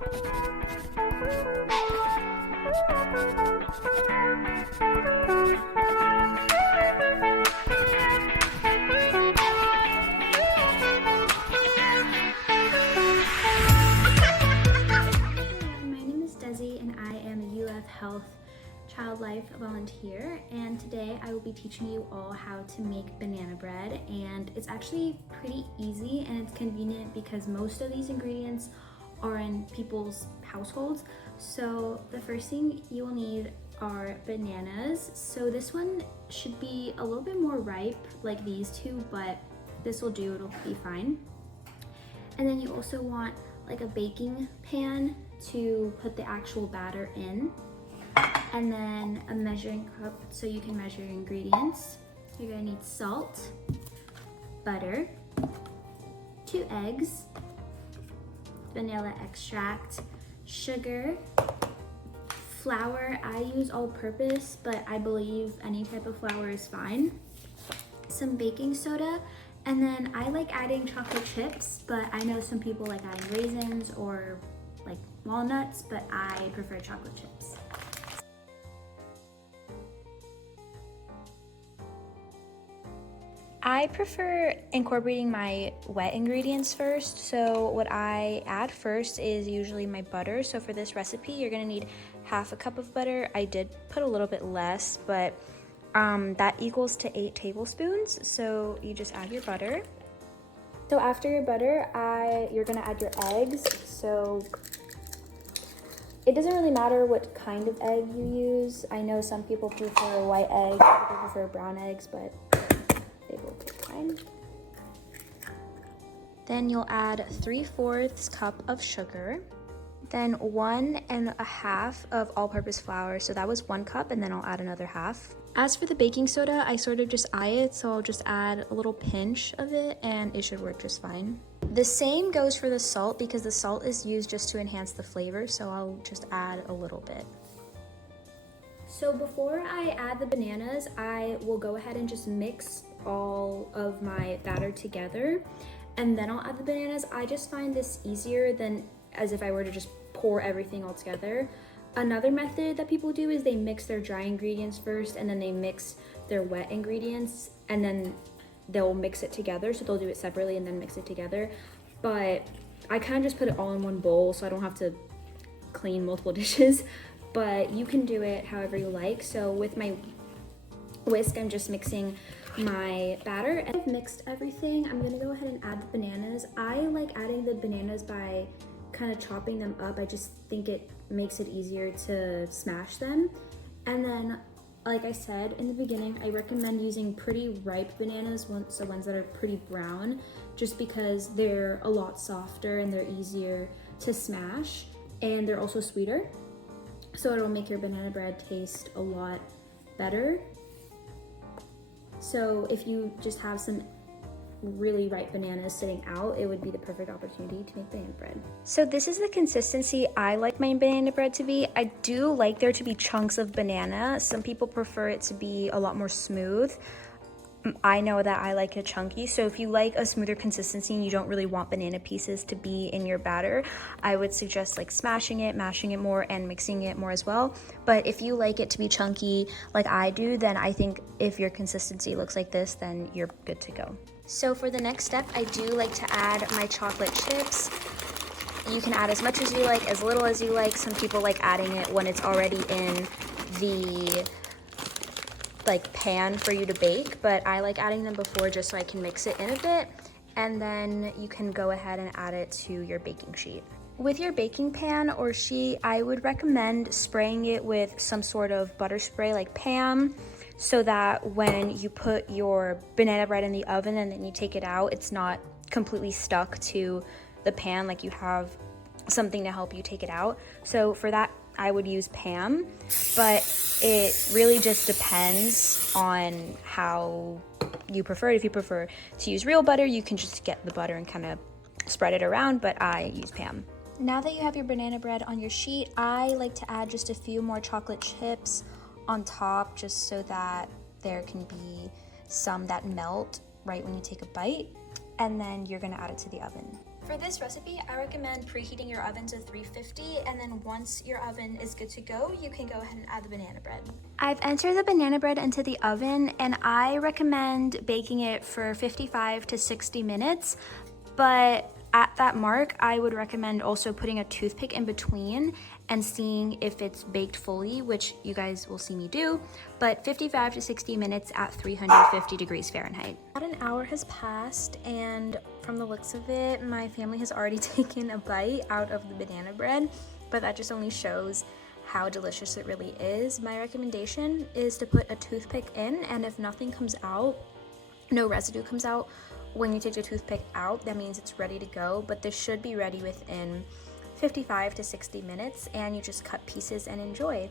My name is Desiree and I am a UF Health Child Life volunteer, and today I will be teaching you all how to make banana bread. And it's actually pretty easy and it's convenient because most of these ingredients are in people's households. So the first thing you will need are bananas. So this one should be a little bit more ripe like these two, but this will do, it'll be fine. And then you also want like a baking pan to put the actual batter in, and then a measuring cup so you can measure your ingredients. You're gonna need salt, butter, 2 eggs, vanilla extract, sugar, flour. I use all-purpose, but I believe any type of flour is fine, some baking soda, and then I like adding chocolate chips, but I know some people like adding raisins or like walnuts, but I prefer chocolate chips. I prefer incorporating my wet ingredients first. So what I add first is usually my butter. So for this recipe, you're gonna need 1/2 cup of butter. I did put a little bit less, but that equals to 8 tablespoons. So you just add your butter. So after your butter, you're gonna add your eggs. So it doesn't really matter what kind of egg you use. I know some people prefer white eggs, some people prefer brown eggs, but they both are fine. Then you'll add 3/4 cup of sugar, then 1 1/2 of all-purpose flour. So that was 1 cup, and then I'll add another 1/2. As for the baking soda, I sort of just eye it, so I'll just add a little pinch of it and it should work just fine. The same goes for the salt because the salt is used just to enhance the flavor, so I'll just add a little bit. So before I add the bananas, I will go ahead and just mix all of my batter together, and then I'll add the bananas. I just find this easier than as if I were to just pour everything all together. Another method that people do is they mix their dry ingredients first and then they mix their wet ingredients and then they'll mix it together. So they'll do it separately and then mix it together. But I kind of just put it all in one bowl so I don't have to clean multiple dishes. But you can do it however you like. So with my whisk, I'm just mixing my batter. And I've mixed everything. I'm gonna go ahead and add the bananas. I like adding the bananas by kind of chopping them up. I just think it makes it easier to smash them. And then, like I said in the beginning, I recommend using pretty ripe bananas, so ones that are pretty brown, just because they're a lot softer and they're easier to smash, and they're also sweeter. So it'll make your banana bread taste a lot better. So if you just have some really ripe bananas sitting out, it would be the perfect opportunity to make banana bread. So this is the consistency I like my banana bread to be. I do like there to be chunks of banana. Some people prefer it to be a lot more smooth. I know that I like it chunky, so if you like a smoother consistency and you don't really want banana pieces to be in your batter, I would suggest like smashing it, mashing it more, and mixing it more as well. But if you like it to be chunky like I do, then I think if your consistency looks like this, then you're good to go. So for the next step, I do like to add my chocolate chips. You can add as much as you like, as little as you like. Some people like adding it when it's already in the pan for you to bake, but I like adding them before just so I can mix it in a bit, and then you can go ahead and add it to your baking sheet. With your baking pan or sheet, I would recommend spraying it with some sort of butter spray like Pam, so that when you put your banana bread in the oven and then you take it out, it's not completely stuck to the pan, like you have something to help you take it out. So for that, I would use Pam, but it really just depends on how you prefer it. If you prefer to use real butter, you can just get the butter and kind of spread it around, but I use Pam. Now that you have your banana bread on your sheet, I like to add just a few more chocolate chips on top, just so that there can be some that melt right when you take a bite, and then you're gonna add it to the oven. For this recipe, I recommend preheating your oven to 350, and then once your oven is good to go, you can go ahead and add the banana bread. I've entered the banana bread into the oven, and I recommend baking it for 55 to 60 minutes, but at that mark, I would recommend also putting a toothpick in between and seeing if it's baked fully, which you guys will see me do, but 55 to 60 minutes at 350 degrees Fahrenheit. About an hour has passed, and from the looks of it, my family has already taken a bite out of the banana bread, but that just only shows how delicious it really is. My recommendation is to put a toothpick in, and if nothing comes out, no residue comes out, when you take the toothpick out, that means it's ready to go, but this should be ready within 55 to 60 minutes, and you just cut pieces and enjoy.